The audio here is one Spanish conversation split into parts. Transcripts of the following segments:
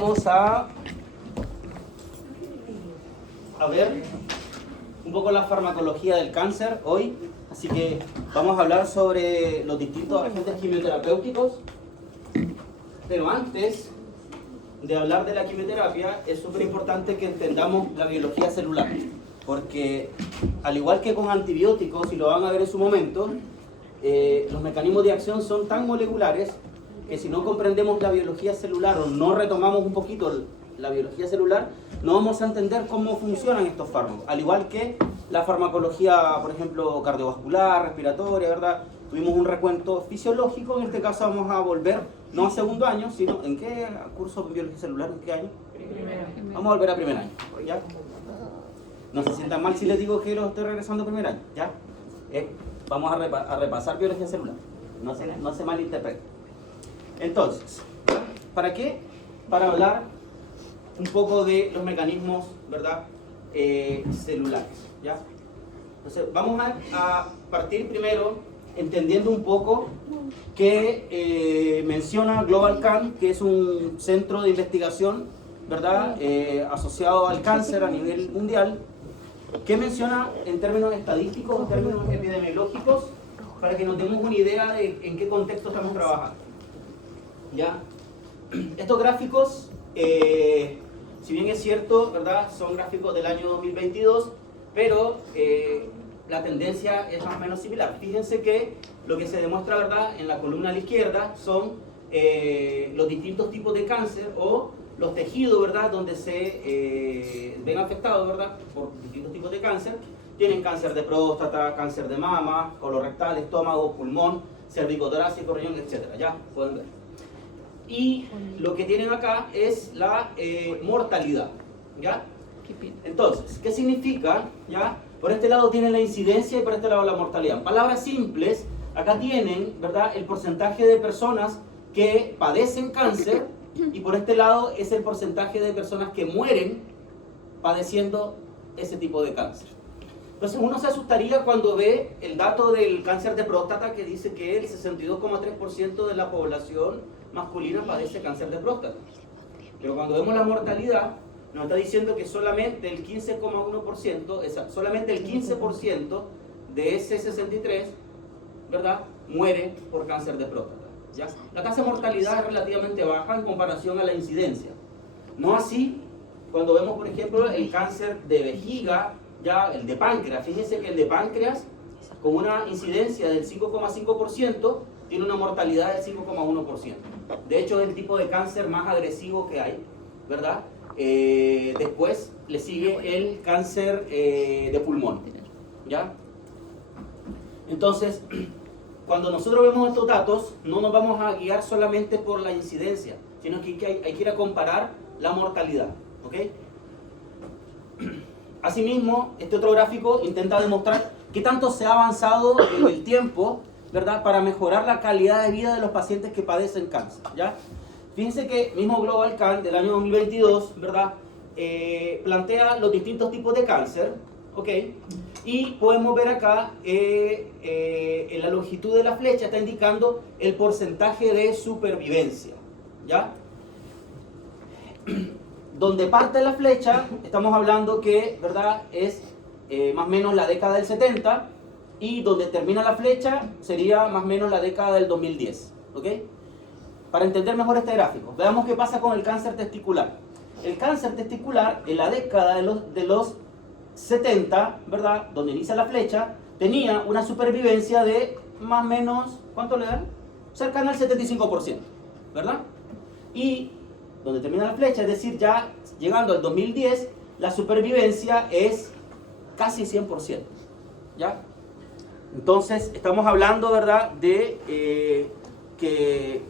vamos a ver un poco la farmacología del cáncer hoy. Así que vamos a hablar sobre los distintos agentes quimioterapéuticos. Pero antes de hablar de la quimioterapia, es súper importante que entendamos la biología celular. Porque al igual que con antibióticos, y lo van a ver en su momento, los mecanismos de acción son tan moleculares que si no comprendemos la biología celular o no retomamos un poquito la biología celular, no vamos a entender cómo funcionan estos fármacos. Al igual que la farmacología, por ejemplo, cardiovascular, respiratoria, ¿verdad? Tuvimos un recuento fisiológico, en este caso vamos a volver, no a segundo año, sino ¿en qué curso de biología celular? ¿En qué año? Primer año. Vamos a volver a primer año, ¿ya? No se sientan mal si les digo que lo estoy regresando a primer año, ¿ya? Vamos a repasar biología celular, no se malinterpreten. Entonces, ¿para qué? Para hablar un poco de los mecanismos, ¿verdad? Celulares, ¿ya? Entonces, vamos a partir primero entendiendo un poco que menciona GlobalCan, que es un centro de investigación, ¿verdad? Asociado al cáncer a nivel mundial, que menciona en términos estadísticos, en términos epidemiológicos, para que nos demos una idea de en qué contexto estamos trabajando, ¿ya? Estos gráficos, si bien es cierto, ¿verdad? Son gráficos del año 2022, pero la tendencia es más o menos similar. Fíjense que lo que se demuestra, ¿verdad? En la columna a la izquierda son los distintos tipos de cáncer o los tejidos, ¿verdad? Donde se ven afectados, ¿verdad? Por distintos tipos de cáncer. Tienen cáncer de próstata, cáncer de mama, colorectal, estómago, pulmón, cervicotorácico, riñón, etc. Ya pueden ver. Y lo que tienen acá es la mortalidad, ¿ya? Entonces, ¿qué significa? ¿Ya? Por este lado tienen la incidencia y por este lado la mortalidad. En palabras simples, acá tienen, ¿verdad?, el porcentaje de personas que padecen cáncer y por este lado es el porcentaje de personas que mueren padeciendo ese tipo de cáncer. Entonces uno se asustaría cuando ve el dato del cáncer de próstata que dice que el 62,3% de la población masculina padece cáncer de próstata. Pero cuando vemos la mortalidad, nos está diciendo que solamente el 15,1%, solamente el 15% de ese 63%, ¿verdad?, muere por cáncer de próstata, ¿ya? La tasa de mortalidad es relativamente baja en comparación a la incidencia. No así cuando vemos, por ejemplo, el cáncer de vejiga, ya el de páncreas. Fíjense que el de páncreas, con una incidencia del 5,5%, tiene una mortalidad del 5,1%. De hecho, es el tipo de cáncer más agresivo que hay, ¿verdad? Después le sigue el cáncer de pulmón, ¿ya? Entonces, cuando nosotros vemos estos datos, no nos vamos a guiar solamente por la incidencia, sino que hay que ir a comparar la mortalidad, ¿ok? Asimismo, este otro gráfico intenta demostrar qué tanto se ha avanzado en el tiempo, ¿verdad?, para mejorar la calidad de vida de los pacientes que padecen cáncer, ¿ya? Fíjense que mismo GlobalCan del año 2022, ¿verdad?, plantea los distintos tipos de cáncer, ¿ok? Y podemos ver acá, en la longitud de la flecha está indicando el porcentaje de supervivencia, ¿ya? Donde parte la flecha, estamos hablando que, ¿verdad?, es más o menos la década del 70, y donde termina la flecha sería más o menos la década del 2010, ¿ok? Para entender mejor este gráfico, veamos qué pasa con el cáncer testicular. El cáncer testicular, en la década de los 70, ¿verdad?, donde inicia la flecha, tenía una supervivencia de más o menos, ¿cuánto le dan? Cercana al 75%, ¿verdad? Y donde termina la flecha, es decir, ya llegando al 2010, la supervivencia es casi 100%, ¿ya? Entonces, estamos hablando, ¿verdad?, de que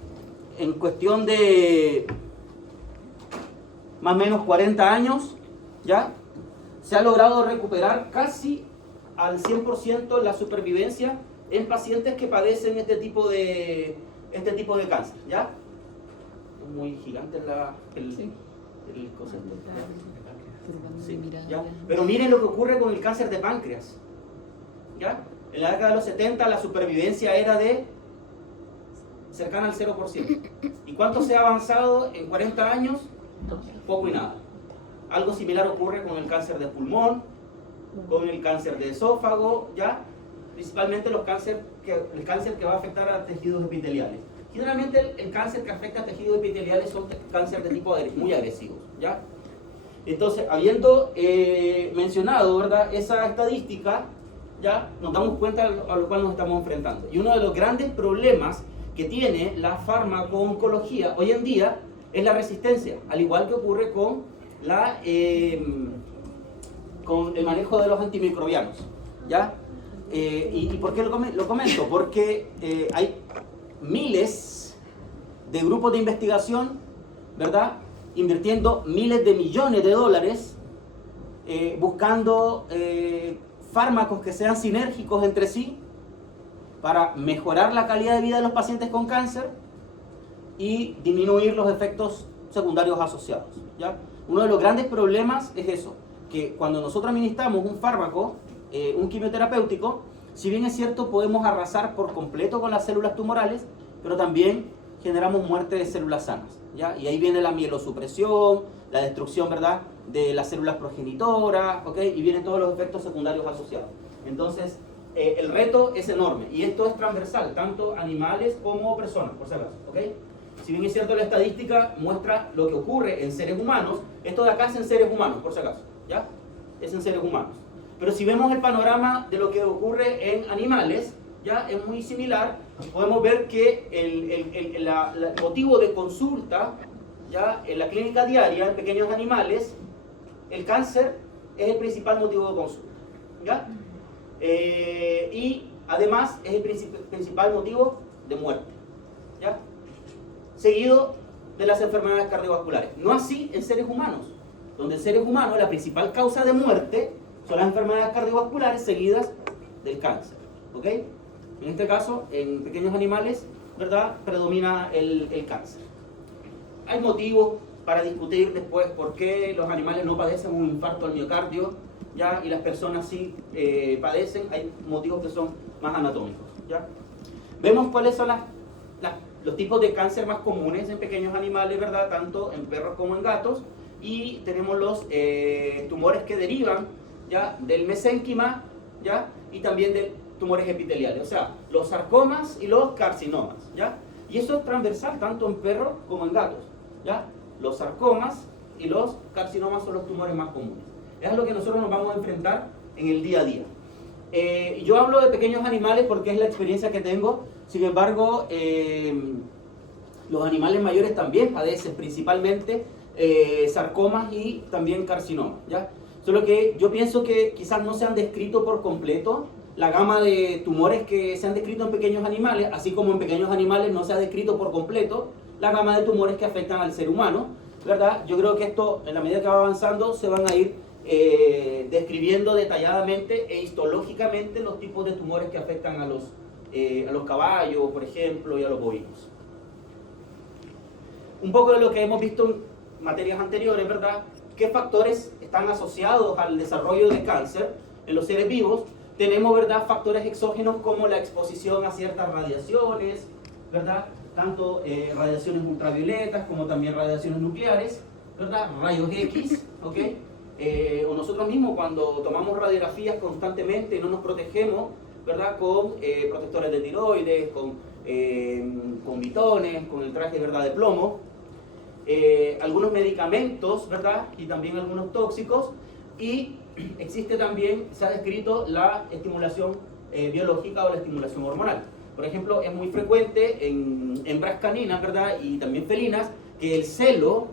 en cuestión de más o menos 40 años, ¿ya?, se ha logrado recuperar casi al 100% la supervivencia en pacientes que padecen este tipo de cáncer, ¿ya? Muy gigante el concepto. Sí, ¿ya? Pero miren lo que ocurre con el cáncer de páncreas, ¿ya? En la década de los 70 la supervivencia era de cercana al 0%. ¿Y cuánto se ha avanzado en 40 años? Poco y nada. Algo similar ocurre con el cáncer de pulmón, con el cáncer de esófago, ¿ya? Principalmente el cáncer que va a afectar a tejidos epiteliales. Generalmente el cáncer que afecta a tejidos epiteliales son cáncer de tipo muy agresivos, ¿ya? Entonces, habiendo mencionado, ¿verdad?, esa estadística, ya nos damos cuenta a lo cual nos estamos enfrentando. Y uno de los grandes problemas que tiene la farmaco-oncología hoy en día es la resistencia, al igual que ocurre con con el manejo de los antimicrobianos, ¿ya? ¿Y por qué lo comento? Porque hay miles de grupos de investigación, ¿verdad?, invirtiendo miles de millones de dólares buscando fármacos que sean sinérgicos entre sí para mejorar la calidad de vida de los pacientes con cáncer y disminuir los efectos secundarios asociados, ¿ya? Uno de los grandes problemas es eso, que cuando nosotros administramos un fármaco, un quimioterapéutico, si bien es cierto podemos arrasar por completo con las células tumorales, pero también generamos muerte de células sanas, ¿ya? Y ahí viene la mielosupresión, la destrucción, ¿verdad?, de las células progenitoras, ¿ok? Y vienen todos los efectos secundarios asociados. Entonces, el reto es enorme, y esto es transversal, tanto animales como personas, por si acaso, ¿ok? Si bien es cierto la estadística muestra lo que ocurre en seres humanos, esto de acá es en seres humanos, por si acaso, ¿ya? Es en seres humanos. Pero si vemos el panorama de lo que ocurre en animales, ya es muy similar. Podemos ver que el motivo de consulta, ya en la clínica diaria en pequeños animales, el cáncer es el principal motivo de consulta, ¿ya? Y además es el principal motivo de muerte, ¿ya? Seguido de las enfermedades cardiovasculares. No así en seres humanos, donde en seres humanos la principal causa de muerte son las enfermedades cardiovasculares seguidas del cáncer, ¿ok? En este caso, en pequeños animales, ¿verdad?, predomina el cáncer. Hay motivos para discutir después por qué los animales no padecen un infarto al miocardio, ¿ya?, y las personas sí padecen. Hay motivos que son más anatómicos, ¿ya? Vemos cuáles son los tipos de cáncer más comunes en pequeños animales, ¿verdad?, tanto en perros como en gatos, y tenemos los tumores que derivan, ¿ya?, del mesénquima, ¿ya?, y también de tumores epiteliales, o sea, los sarcomas y los carcinomas, ¿ya? Y eso es transversal tanto en perros como en gatos, ¿ya? Los sarcomas y los carcinomas son los tumores más comunes. Es a lo que nosotros nos vamos a enfrentar en el día a día. Yo hablo de pequeños animales porque es la experiencia que tengo. Sin embargo, los animales mayores también padecen principalmente sarcomas y también carcinomas, ¿ya? Solo que yo pienso que quizás no se han descrito por completo la gama de tumores que se han descrito en pequeños animales, así como en pequeños animales no se ha descrito por completo la gama de tumores que afectan al ser humano, ¿verdad? Yo creo que esto, en la medida que va avanzando, se van a ir describiendo detalladamente e histológicamente los tipos de tumores que afectan a los caballos, por ejemplo, y a los bovinos. Un poco de lo que hemos visto en materias anteriores, ¿verdad? ¿Qué factores están asociados al desarrollo de cáncer en los seres vivos? Tenemos, ¿verdad?, factores exógenos como la exposición a ciertas radiaciones, ¿verdad?, tanto radiaciones ultravioletas como también radiaciones nucleares, ¿verdad?, rayos X, ¿ok? O nosotros mismos cuando tomamos radiografías constantemente y no nos protegemos, ¿verdad?, con protectores de tiroides, con bitones, con el traje, ¿verdad?, de plomo, algunos medicamentos, ¿verdad?, y también algunos tóxicos, y existe también, se ha descrito la estimulación biológica o la estimulación hormonal. Por ejemplo, es muy frecuente en hembras caninas, ¿verdad?, y también felinas, que el celo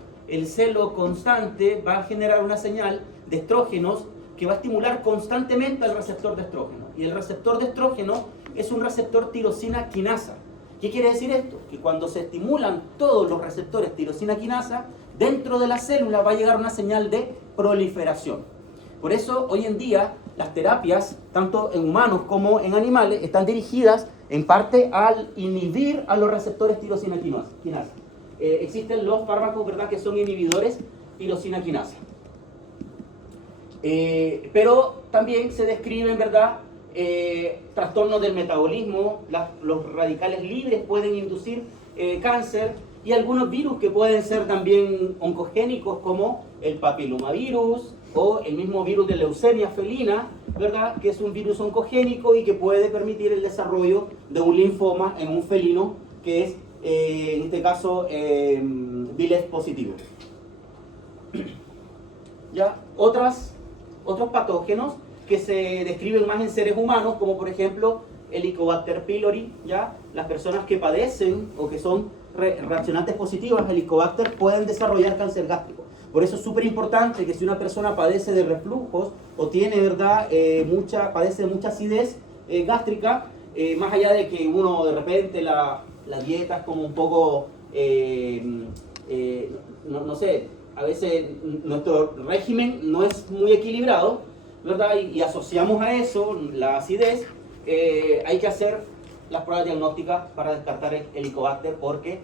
constante va a generar una señal de estrógenos que va a estimular constantemente al receptor de estrógeno. Y el receptor de estrógeno es un receptor tirosina quinasa. ¿Qué quiere decir esto? Que cuando se estimulan todos los receptores tirosina quinasa, dentro de la célula va a llegar una señal de proliferación. Por eso, hoy en día, las terapias, tanto en humanos como en animales, están dirigidas en parte al inhibir a los receptores tirosina quinasa. Existen los fármacos, ¿verdad?, que son inhibidores tirosina quinasa. Pero también se describen, ¿verdad?, trastornos del metabolismo. Los radicales libres pueden inducir cáncer, y algunos virus que pueden ser también oncogénicos, como el papilomavirus o el mismo virus de leucemia felina, ¿verdad? Que es un virus oncogénico y que puede permitir el desarrollo de un linfoma en un felino, que es, en este caso, Viles positivo. ¿Ya? Otros patógenos que se describen más en seres humanos, como por ejemplo Helicobacter pylori, ¿ya? Las personas que padecen o que son reaccionantes positivas a Helicobacter pueden desarrollar cáncer gástrico. Por eso es súper importante que si una persona padece de reflujos o tiene, ¿verdad?, padece de mucha acidez gástrica, más allá de que uno de repente la dieta es como un poco, no sé, a veces nuestro régimen no es muy equilibrado, ¿verdad? Y asociamos a eso la acidez, hay que hacer las pruebas diagnósticas para descartar el Helicobacter, porque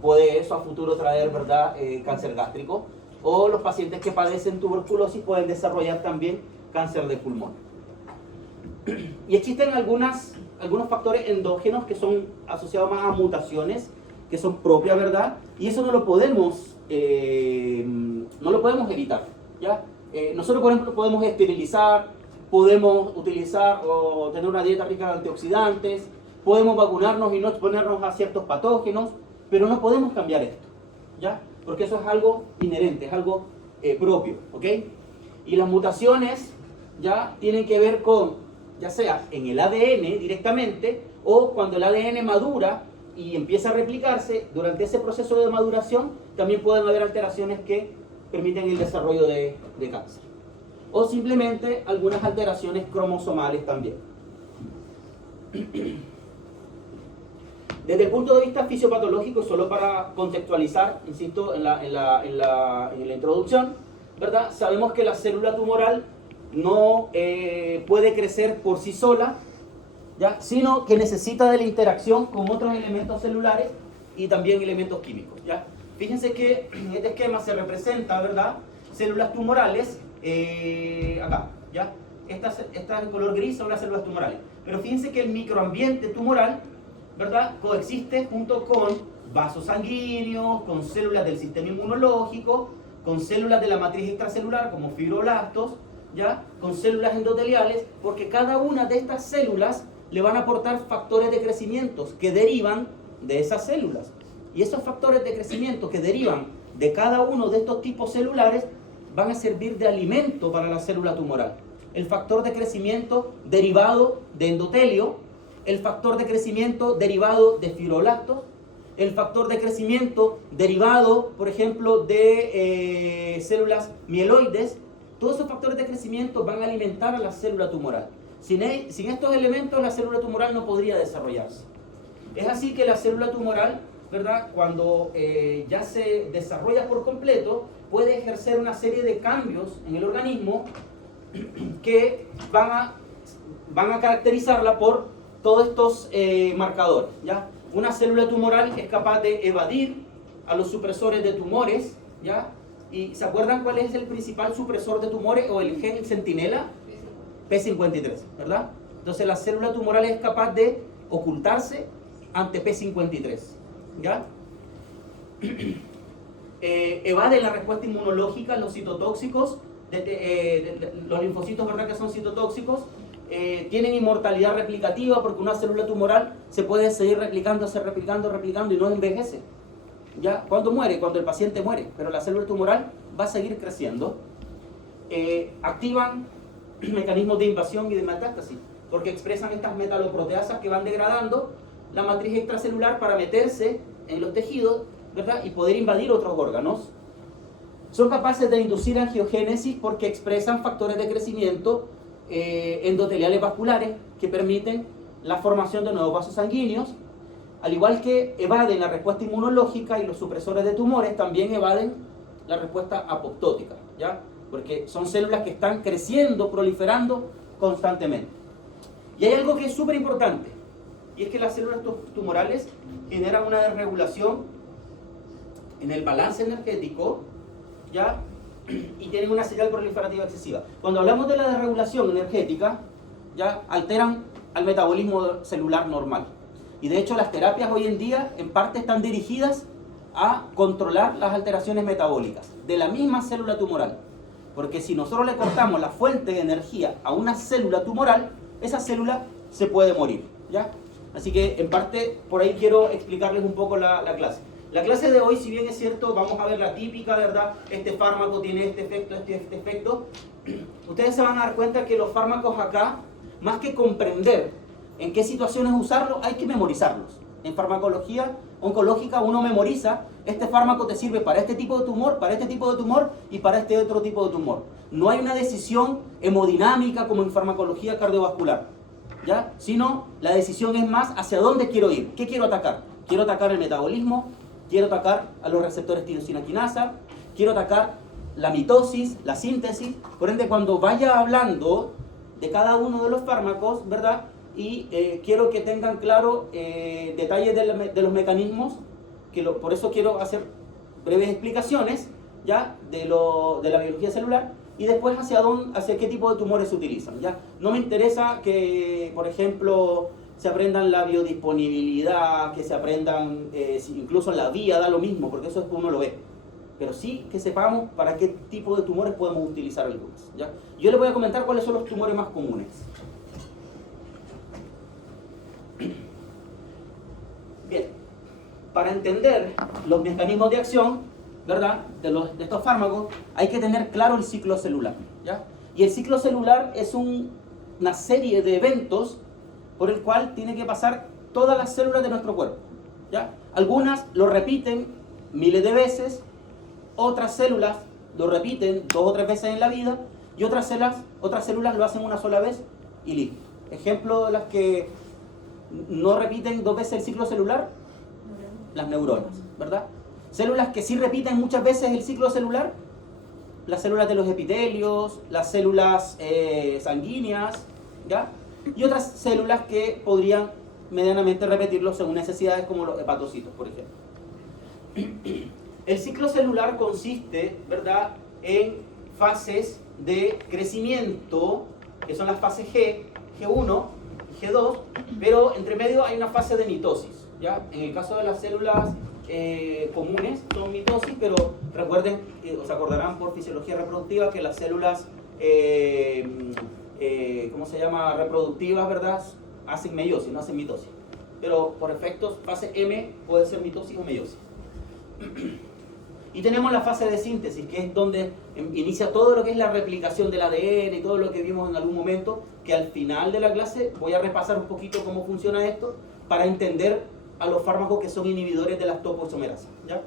puede eso a futuro traer, ¿verdad?, cáncer gástrico. O los pacientes que padecen tuberculosis pueden desarrollar también cáncer de pulmón. Y existen algunos factores endógenos que son asociados más a mutaciones, que son propias, ¿verdad? Y eso no lo podemos evitar, ¿ya? Nosotros, por ejemplo, podemos esterilizar, podemos utilizar o tener una dieta rica en antioxidantes, podemos vacunarnos y no exponernos a ciertos patógenos, pero no podemos cambiar esto, ¿ya? Porque eso es algo inherente, es algo propio, ¿ok? Y las mutaciones ya tienen que ver con, ya sea en el ADN directamente, o cuando el ADN madura y empieza a replicarse, durante ese proceso de maduración también pueden haber alteraciones que permiten el desarrollo de cáncer. O simplemente algunas alteraciones cromosomales también. Desde el punto de vista fisiopatológico, solo para contextualizar, insisto, en la introducción, ¿verdad? Sabemos que la célula tumoral no puede crecer por sí sola, ¿ya? Sino que necesita de la interacción con otros elementos celulares y también elementos químicos, ¿ya? Fíjense que en este esquema se representa, ¿verdad?, células tumorales, acá, ¿ya? Estas en color gris son las células tumorales. Pero fíjense que el microambiente tumoral, ¿verdad?, coexiste junto con vasos sanguíneos, con células del sistema inmunológico, con células de la matriz extracelular como fibroblastos, ¿ya?, con células endoteliales, porque cada una de estas células le van a aportar factores de crecimiento que derivan de esas células. Y esos factores de crecimiento que derivan de cada uno de estos tipos celulares van a servir de alimento para la célula tumoral. El factor de crecimiento derivado de endotelio, el factor de crecimiento derivado de fibroblastos, el factor de crecimiento derivado, por ejemplo, de células mieloides. Todos esos factores de crecimiento van a alimentar a la célula tumoral. Sin estos elementos, la célula tumoral no podría desarrollarse. Es así que la célula tumoral, ¿verdad?, cuando ya se desarrolla por completo, puede ejercer una serie de cambios en el organismo que van a caracterizarla por todos estos marcadores, ¿ya? Una célula tumoral es capaz de evadir a los supresores de tumores, ¿ya? ¿Y se acuerdan cuál es el principal supresor de tumores o el gen centinela? P53, ¿verdad? Entonces la célula tumoral es capaz de ocultarse ante P53, ¿ya? Evade la respuesta inmunológica, los citotóxicos, los linfocitos, ¿verdad?, que son citotóxicos, tienen inmortalidad replicativa, porque una célula tumoral se puede seguir replicando y no envejece, ¿ya? ¿Cuándo muere? Cuando el paciente muere, pero la célula tumoral va a seguir creciendo. Activan mecanismos de invasión y de metástasis, porque expresan estas metaloproteasas que van degradando la matriz extracelular para meterse en los tejidos, ¿verdad?, y poder invadir otros órganos. Son capaces de inducir angiogénesis porque expresan factores de crecimiento endoteliales vasculares que permiten la formación de nuevos vasos sanguíneos, al igual que evaden la respuesta inmunológica, y los supresores de tumores también evaden la respuesta apoptótica, ¿ya? Porque son células que están creciendo, proliferando constantemente. Y hay algo que es súper importante, y es que las células tumorales generan una desregulación en el balance energético, ¿ya?, y tienen una señal proliferativa excesiva. Cuando hablamos de la desregulación energética, ya alteran al metabolismo celular normal. Y de hecho las terapias hoy en día en parte están dirigidas a controlar las alteraciones metabólicas de la misma célula tumoral. Porque si nosotros le cortamos la fuente de energía a una célula tumoral, esa célula se puede morir, ¿ya? Así que en parte por ahí quiero explicarles un poco la clase. La clase de hoy, si bien es cierto, vamos a ver la típica, ¿verdad? Este fármaco tiene este efecto. Ustedes se van a dar cuenta que los fármacos acá, más que comprender en qué situaciones usarlos, hay que memorizarlos. En farmacología oncológica uno memoriza, este fármaco te sirve para este tipo de tumor, para este tipo de tumor y para este otro tipo de tumor. No hay una decisión hemodinámica como en farmacología cardiovascular, ¿ya? Sino la decisión es más hacia dónde quiero ir, qué quiero atacar. Quiero atacar el metabolismo, quiero atacar a los receptores tirosina quinasa, quiero atacar la mitosis, la síntesis. Por ende, cuando vaya hablando de cada uno de los fármacos, ¿verdad? Y quiero que tengan claro detalles de los mecanismos, por eso quiero hacer breves explicaciones, ¿ya? De la biología celular, y después hacia qué tipo de tumores se utilizan, ¿ya? No me interesa que, por ejemplo, se aprendan la biodisponibilidad, que se aprendan incluso la vía, da lo mismo, porque eso es como uno lo ve. Pero sí que sepamos para qué tipo de tumores podemos utilizar algunos, ¿ya? Yo les voy a comentar cuáles son los tumores más comunes. Bien, para entender los mecanismos de acción, ¿verdad? De estos fármacos, hay que tener claro el ciclo celular, ¿ya? Y el ciclo celular es una serie de eventos por el cual tiene que pasar todas las células de nuestro cuerpo, ¿ya? Algunas lo repiten miles de veces, otras células lo repiten 2 o 3 veces en la vida, y otras células lo hacen una sola vez y listo. Ejemplo de las que no repiten 2 veces el ciclo celular, las neuronas, ¿verdad? Células que sí repiten muchas veces el ciclo celular, las células de los epitelios, las células sanguíneas, ¿ya? Y otras células que podrían medianamente repetirlo según necesidades, como los hepatocitos, por ejemplo. El ciclo celular consiste, ¿verdad?, en fases de crecimiento, que son las fases G1 y G2, pero entre medio hay una fase de mitosis, ¿ya? En el caso de las células comunes son mitosis, pero recuerden, os acordarán por fisiología reproductiva que las células ¿cómo se llama? Reproductivas, ¿verdad? Hacen meiosis, no hacen mitosis. Pero por efectos, fase M puede ser mitosis o meiosis. Y tenemos la fase de síntesis, que es donde inicia todo lo que es la replicación del ADN y todo lo que vimos en algún momento, que al final de la clase voy a repasar un poquito cómo funciona esto para entender a los fármacos que son inhibidores de las topoisomerasas, ¿ya?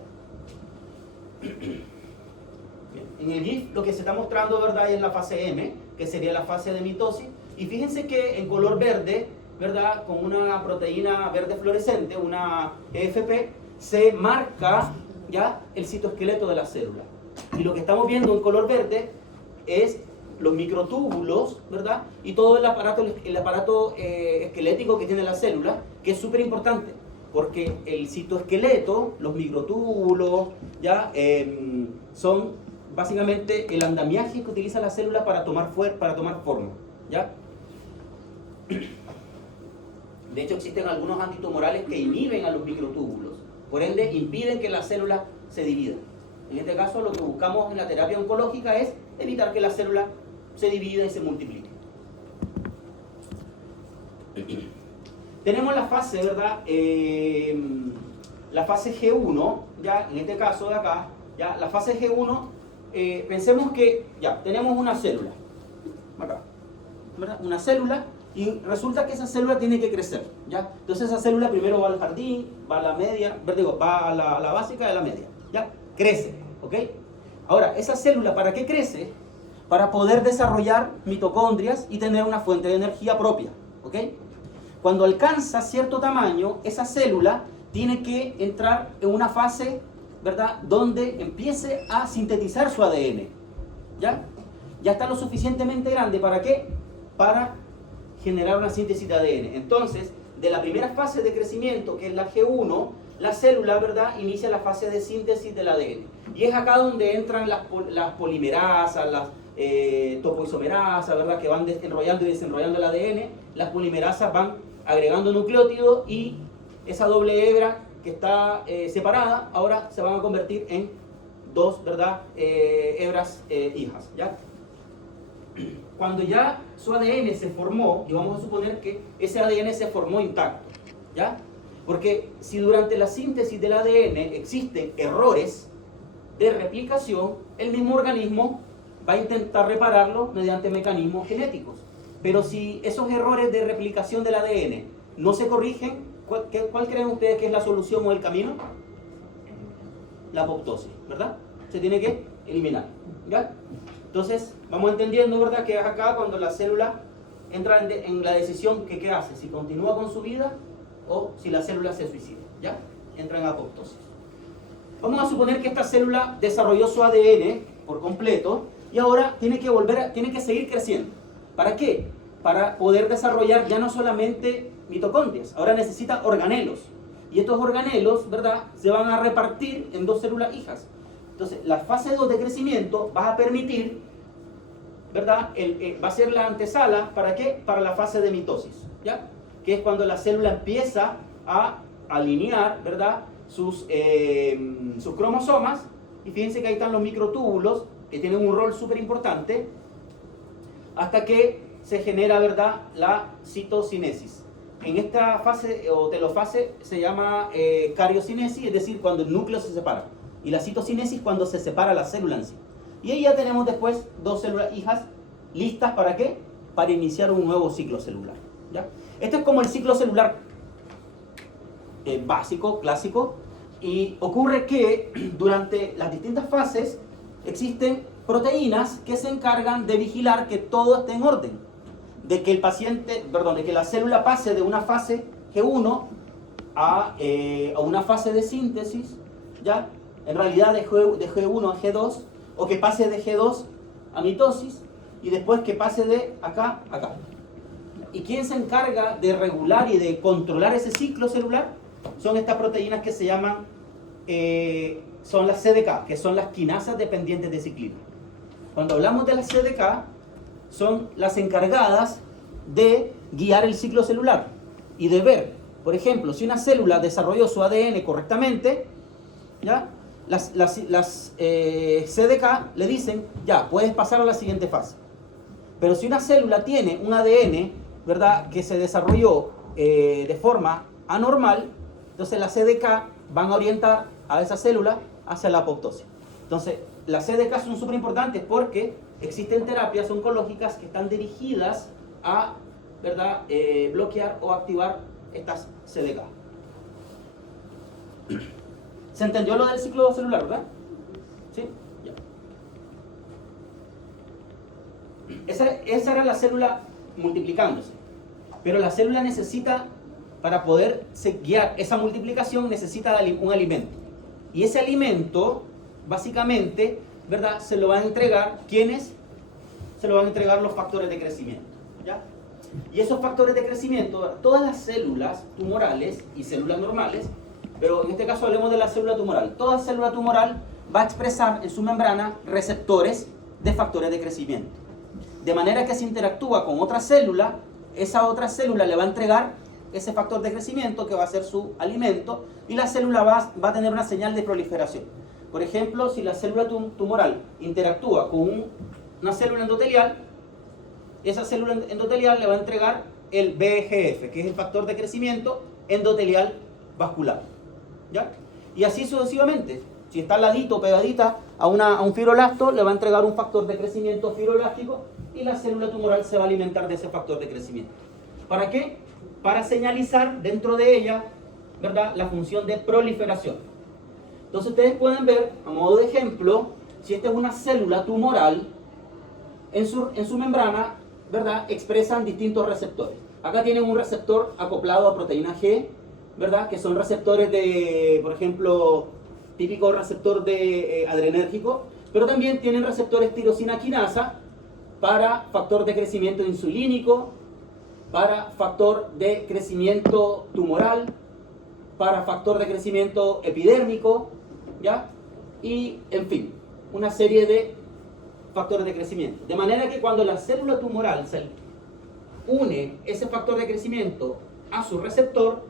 En el GIF lo que se está mostrando, ¿verdad?, es la fase M, que sería la fase de mitosis. Y fíjense que en color verde, ¿verdad?, con una proteína verde fluorescente, una EFP, se marca ya el citoesqueleto de la célula. Y lo que estamos viendo en color verde es los microtúbulos, ¿verdad?, y todo el aparato esquelético que tiene la célula, que es súper importante, porque el citoesqueleto, los microtúbulos, ya son básicamente el andamiaje que utiliza la célula para tomar forma, ¿ya? De hecho, existen algunos antitumorales que inhiben a los microtúbulos, por ende impiden que la célula se divida. En este caso, lo que buscamos en la terapia oncológica es evitar que la célula se divida y se multiplique. Tenemos la fase, ¿verdad? La fase G1, ya en este caso de acá, ya la fase G1, pensemos que ya tenemos una célula, acá, ¿verdad? Una célula, y resulta que esa célula tiene que crecer, ¿ya? Entonces esa célula primero va al jardín, va a la media, va a la básica de la media, ¿ya? Crece, ¿ok? Ahora, esa célula, ¿para qué crece? Para poder desarrollar mitocondrias y tener una fuente de energía propia, ¿ok? Cuando alcanza cierto tamaño, esa célula tiene que entrar en una fase, ¿verdad?, donde empiece a sintetizar su ADN, ¿ya? Ya está lo suficientemente grande, ¿para qué? Para generar una síntesis de ADN. Entonces, de la primera fase de crecimiento, que es la G1, la célula, ¿verdad?, inicia la fase de síntesis del ADN. Y es acá donde entran las polimerasas, las topoisomerasas, ¿verdad?, que van enrollando y desenrollando el ADN. Las polimerasas van agregando nucleótidos y esa doble hebra que está separada, ahora se van a convertir en dos, ¿verdad? Hebras hijas, ¿ya? Cuando ya su ADN se formó, y vamos a suponer que ese ADN se formó intacto, ¿ya? Porque si durante la síntesis del ADN existen errores de replicación, el mismo organismo va a intentar repararlo mediante mecanismos genéticos. Pero si esos errores de replicación del ADN no se corrigen, ¿cuál creen ustedes que es la solución o el camino? La apoptosis, ¿verdad? Se tiene que eliminar, ¿ya? Entonces, vamos entendiendo, ¿verdad? Que es acá cuando la célula entra en la decisión que ¿qué hace? Si continúa con su vida o si la célula se suicida, ¿ya? Entra en apoptosis. Vamos a suponer que esta célula desarrolló su ADN por completo y ahora tiene que seguir creciendo. ¿Para qué? Para poder desarrollar ya no solamente mitocondrias, ahora necesita organelos. Y estos organelos, ¿verdad?, se van a repartir en dos células hijas. Entonces, la fase 2 de crecimiento va a permitir, ¿verdad?, va a ser la antesala, ¿para qué? Para la fase de mitosis, ¿ya? Que es cuando la célula empieza a alinear, ¿verdad?, sus cromosomas. Y fíjense que ahí están los microtúbulos, que tienen un rol súper importante, hasta que se genera, ¿verdad?, la citocinesis. En esta fase o telofase se llama cariocinesis, es decir, cuando el núcleo se separa. Y la citocinesis cuando se separa la célula en sí. Y ahí ya tenemos después dos células hijas listas ¿para qué? Para iniciar un nuevo ciclo celular, ¿ya? Esto es como el ciclo celular básico, clásico. Y ocurre que durante las distintas fases existen proteínas que se encargan de vigilar que todo esté en orden. De que de que la célula pase de una fase G1 a una fase de síntesis, ¿ya? En realidad de G1 a G2, o que pase de G2 a mitosis, y después que pase de acá a acá. ¿Y quién se encarga de regular y de controlar ese ciclo celular? Son estas proteínas que se llaman, son las CDK, que son las quinasas dependientes de ciclina. Cuando hablamos de las CDK, son las encargadas de guiar el ciclo celular y de ver, por ejemplo, si una célula desarrolló su ADN correctamente, ¿ya? Las CDK le dicen, ya, puedes pasar a la siguiente fase. Pero si una célula tiene un ADN, ¿verdad?, que se desarrolló de forma anormal, entonces las CDK van a orientar a esa célula hacia la apoptosis. Entonces, las CDK son súper importantes porque existen terapias oncológicas que están dirigidas a, ¿verdad?, bloquear o activar estas CDK. ¿Se entendió lo del ciclo celular, verdad? ¿Sí? Ya. Esa era la célula multiplicándose. Pero la célula necesita, para poder guiar esa multiplicación, necesita un alimento. Y ese alimento, básicamente, ¿verdad?, se lo van a entregar, ¿quiénes? Se lo van a entregar los factores de crecimiento, ¿ya? Y esos factores de crecimiento, todas las células tumorales y células normales, pero en este caso hablemos de la célula tumoral. Toda célula tumoral va a expresar en su membrana receptores de factores de crecimiento. De manera que si interactúa con otra célula, esa otra célula le va a entregar ese factor de crecimiento que va a ser su alimento, y la célula va a tener una señal de proliferación. Por ejemplo, si la célula tumoral interactúa con una célula endotelial, esa célula endotelial le va a entregar el VEGF, que es el factor de crecimiento endotelial vascular, ¿ya? Y así sucesivamente. Si está al ladito, pegadita a un fibroblasto, le va a entregar un factor de crecimiento fibroblástico y la célula tumoral se va a alimentar de ese factor de crecimiento. ¿Para qué? Para señalizar dentro de ella, ¿verdad?, la función de proliferación. Entonces ustedes pueden ver, a modo de ejemplo, si esta es una célula tumoral, en su membrana, ¿verdad?, expresan distintos receptores. Acá tienen un receptor acoplado a proteína G, ¿verdad?, que son receptores de, por ejemplo, típico receptor de adrenérgico, pero también tienen receptores tirosina quinasa para factor de crecimiento insulínico, para factor de crecimiento tumoral, para factor de crecimiento epidérmico, ¿ya? Y, en fin, una serie de factores de crecimiento. De manera que cuando la célula tumoral se une ese factor de crecimiento a su receptor,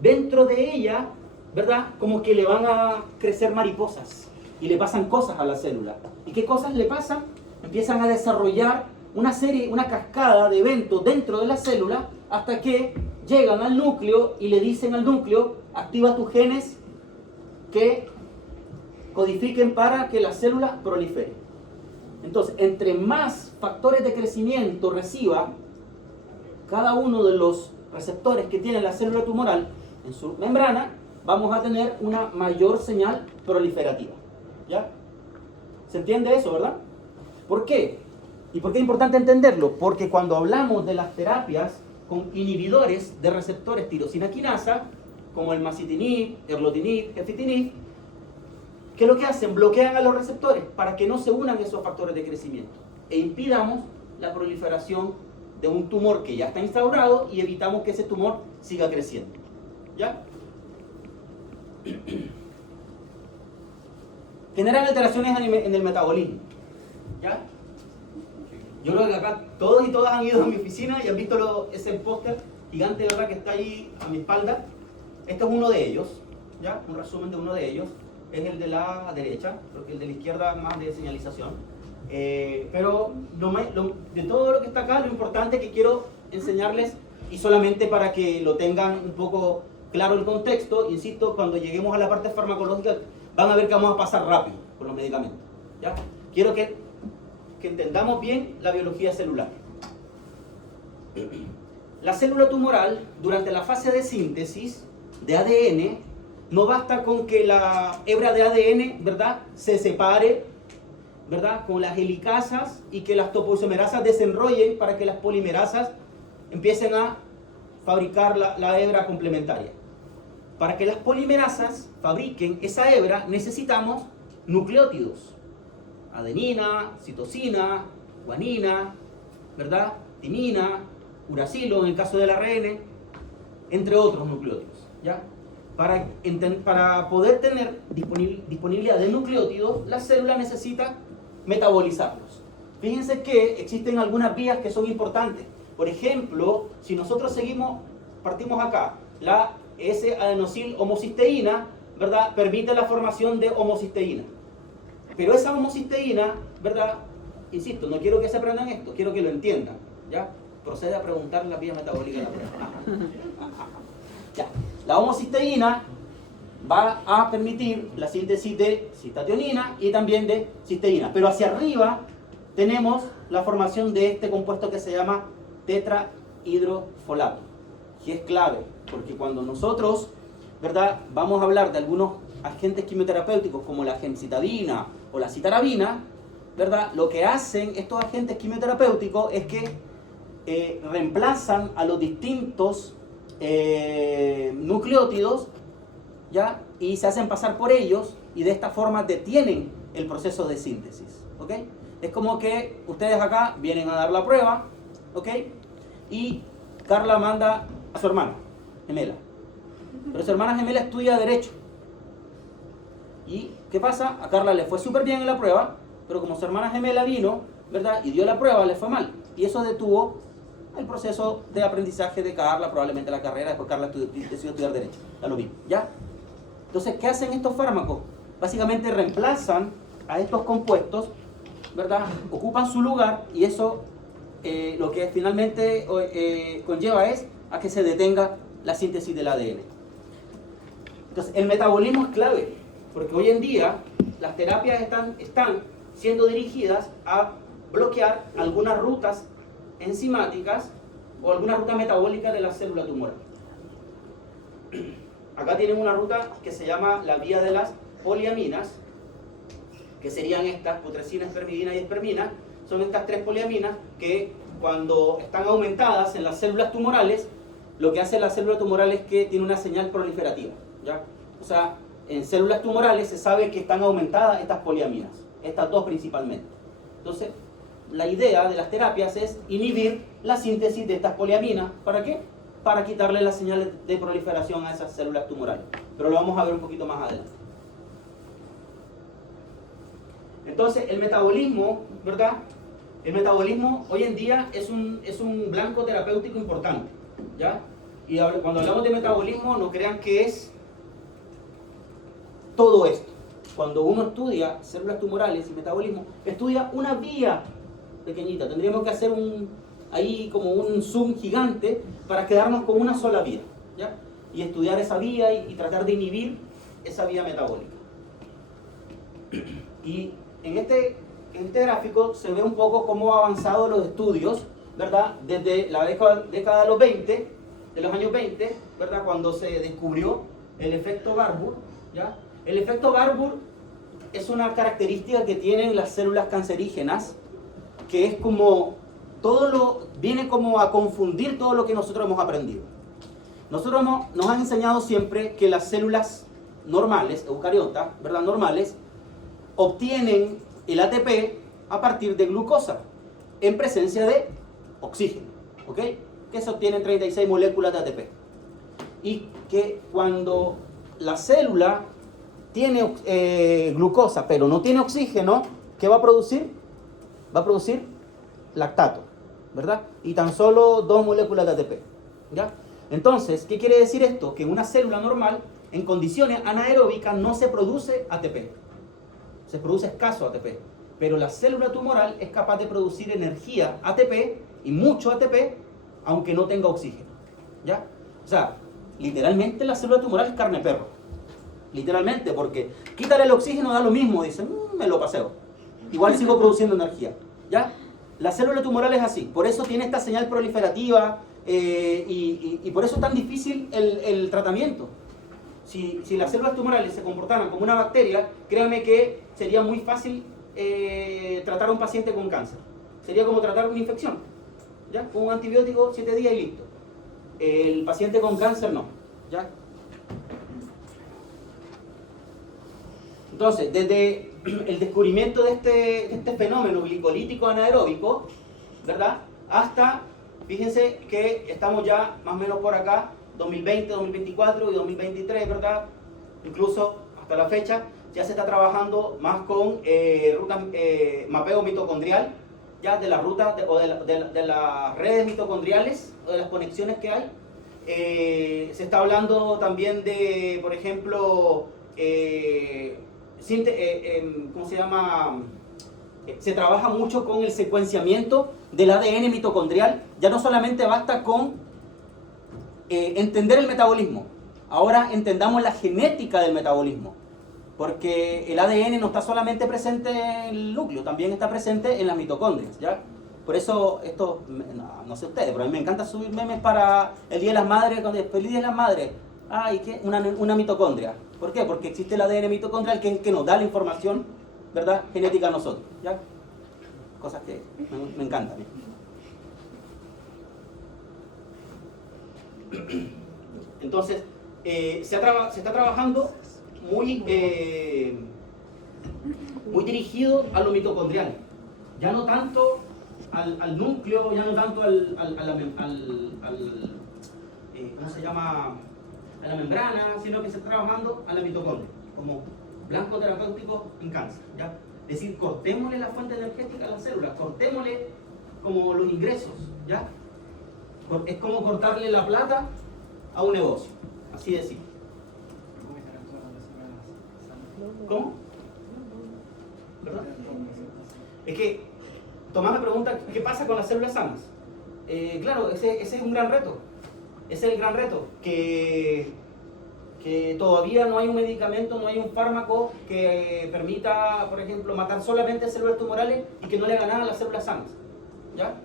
dentro de ella ¿verdad? Como que le van a crecer mariposas y le pasan cosas a la célula. ¿Y qué cosas le pasan? Empiezan a desarrollar una serie, una cascada de eventos dentro de la célula hasta que llegan al núcleo y le dicen al núcleo: activa tus genes que codifiquen para que la célula prolifere. Entonces, entre más factores de crecimiento reciba cada uno de los receptores que tiene la célula tumoral en su membrana, vamos a tener una mayor señal proliferativa. ¿Ya? ¿Se entiende eso, verdad? ¿Por qué? ¿Y por qué es importante entenderlo? Porque cuando hablamos de las terapias con inhibidores de receptores tirosina quinasa, como el masitinib, erlotinib, gefitinib, ¿qué es lo que hacen? Bloquean a los receptores para que no se unan esos factores de crecimiento e impidamos la proliferación de un tumor que ya está instaurado y evitamos que ese tumor siga creciendo. ¿Ya? Generan alteraciones en el metabolismo. ¿Ya? Yo creo que acá todos y todas han ido a mi oficina y han visto ese póster gigante, ¿verdad?, que está ahí a mi espalda. Este es uno de ellos, ¿ya? Un resumen de uno de ellos. Es el de la derecha, porque el de la izquierda más de señalización. Pero de todo lo que está acá, lo importante que quiero enseñarles, y solamente para que lo tengan un poco claro el contexto, insisto, cuando lleguemos a la parte farmacológica, van a ver que vamos a pasar rápido con los medicamentos. ¿Ya? Quiero que entendamos bien la biología celular. La célula tumoral, durante la fase de síntesis de ADN, no basta con que la hebra de ADN, ¿verdad?, se separe, ¿verdad?, con las helicasas y que las topoisomerasas desenrollen para que las polimerasas empiecen a fabricar la hebra complementaria. Para que las polimerasas fabriquen esa hebra necesitamos nucleótidos. Adenina, citosina, guanina, ¿verdad?, timina, uracilo en el caso del ARN, entre otros nucleótidos. ¿Ya? Para poder tener disponibilidad de nucleótidos, la célula necesita metabolizarlos. Fíjense que existen algunas vías que son importantes. Por ejemplo, si nosotros partimos acá, la S-adenosil-homocisteína, ¿verdad?, permite la formación de homocisteína. Pero esa homocisteína, ¿verdad?, insisto, no quiero que se aprendan esto, quiero que lo entiendan. ¿Ya? Procede a preguntar la vía metabólica de la prueba. Ya. La homocisteína va a permitir la síntesis de cistationina y también de cisteína. Pero hacia arriba tenemos la formación de este compuesto que se llama tetrahidrofolato, que es clave, porque cuando nosotros, ¿verdad?, vamos a hablar de algunos agentes quimioterapéuticos como la gemcitabina o la citarabina, ¿verdad?, lo que hacen estos agentes quimioterapéuticos es que reemplazan a los distintos nucleótidos, ¿ya?, y se hacen pasar por ellos y de esta forma detienen el proceso de síntesis. ¿Ok? Es como que ustedes acá vienen a dar la prueba, ¿ok?, y Carla manda a su hermana gemela, pero su hermana gemela estudia Derecho. ¿Y qué pasa? A Carla le fue súper bien en la prueba, pero como su hermana gemela vino, ¿verdad?, y dio la prueba, le fue mal. Y eso detuvo el proceso de aprendizaje de Carla, probablemente la carrera. Después Carla decidió estudiar Derecho. Ya lo vi, ¿ya? Entonces, ¿qué hacen estos fármacos? Básicamente reemplazan a estos compuestos, ¿verdad?, ocupan su lugar, y eso lo que finalmente conlleva es a que se detenga la síntesis del ADN. Entonces, el metabolismo es clave, porque hoy en día las terapias están siendo dirigidas a bloquear algunas rutas enzimáticas o alguna ruta metabólica de la célula tumoral. Acá tienen una ruta que se llama la vía de las poliaminas, que serían estas: putrescina, espermidina y espermina. Son estas tres poliaminas que, cuando están aumentadas en las células tumorales, lo que hace la célula tumoral es que tiene una señal proliferativa, ¿ya? O sea, en células tumorales se sabe que están aumentadas estas poliaminas, estas dos principalmente. Entonces, la idea de las terapias es inhibir la síntesis de estas poliaminas. ¿Para qué? Para quitarle las señales de proliferación a esas células tumorales. Pero lo vamos a ver un poquito más adelante. Entonces, el metabolismo, ¿verdad? El metabolismo hoy en día es un blanco terapéutico importante, ¿ya? Y cuando hablamos de metabolismo, no crean que es todo esto. Cuando uno estudia células tumorales y metabolismo, estudia una vía pequeñita. Tendríamos que hacer ahí como un zoom gigante para quedarnos con una sola vía, ¿ya? Y estudiar esa vía y tratar de inhibir esa vía metabólica. Y en este gráfico se ve un poco cómo han avanzado los estudios, ¿verdad? Desde la década de los 20, de los años 20, ¿verdad? Cuando se descubrió el efecto Barbour, ¿ya? El efecto Barbour es una característica que tienen las células cancerígenas, que es como viene como a confundir todo lo que nosotros hemos aprendido. Nos han enseñado siempre que las células normales, eucariotas, ¿verdad? Normales, obtienen el ATP a partir de glucosa en presencia de oxígeno, ¿ok? Que se obtienen 36 moléculas de ATP. Y que cuando la célula tiene glucosa pero no tiene oxígeno, ¿qué va a producir? Va a producir lactato, ¿verdad? Y tan solo 2 moléculas de ATP, ¿ya? Entonces, ¿qué quiere decir esto? Que una célula normal, en condiciones anaeróbicas, no se produce ATP. Se produce escaso ATP. Pero la célula tumoral es capaz de producir energía ATP y mucho ATP, aunque no tenga oxígeno, ¿ya? O sea, literalmente la célula tumoral es carne de perro. Literalmente, porque quítale el oxígeno, da lo mismo, dicen, me lo paseo. Igual sigo produciendo energía, ¿ya? La célula tumoral es así, por eso tiene esta señal proliferativa y por eso es tan difícil el tratamiento. Si las células tumorales se comportaran como una bacteria, créanme que sería muy fácil tratar a un paciente con cáncer. Sería como tratar una infección, ¿ya? Con un antibiótico, 7 días y listo. El paciente con cáncer no, ¿ya? Entonces, desde el descubrimiento de este fenómeno glicolítico anaeróbico, ¿verdad? Hasta, fíjense que estamos ya más o menos por acá, 2020, 2024 y 2023, ¿verdad? Incluso hasta la fecha ya se está trabajando más con mapeo mitocondrial, ya de las rutas de las redes mitocondriales o de las conexiones que hay. Se está hablando también de, por ejemplo, ¿cómo se llama? Se trabaja mucho con el secuenciamiento del ADN mitocondrial. Ya no solamente basta con entender el metabolismo. Ahora entendamos la genética del metabolismo. Porque el ADN no está solamente presente en el núcleo, también está presente en las mitocondrias, ¿ya? Por eso, no sé ustedes, pero a mí me encanta subir memes para el Día de las Madres, cuando es Feliz Día de las Madres. ¿Y qué? Una mitocondria. ¿Por qué? Porque existe el ADN mitocondrial que nos da la información, ¿verdad?, genética a nosotros, ¿ya? Cosas que me encantan. Entonces, se está trabajando muy dirigido a lo mitocondrial. Ya no tanto al núcleo, ya no tanto ¿cómo se llama? A la membrana, sino que se está trabajando a la mitocondria, como blanco terapéutico en cáncer, ¿ya? Es decir, cortémosle la fuente energética a las células, cortémosle como los ingresos, ¿ya? Es como cortarle la plata a un negocio, así de simple. ¿Cómo? ¿Verdad? Es que Tomás me pregunta, ¿qué pasa con las células sanas? Claro, ese es un gran reto. Ese es el gran reto, que todavía no hay un medicamento, no hay un fármaco que permita, por ejemplo, matar solamente células tumorales y que no le haga nada a las células sanas, ¿ya?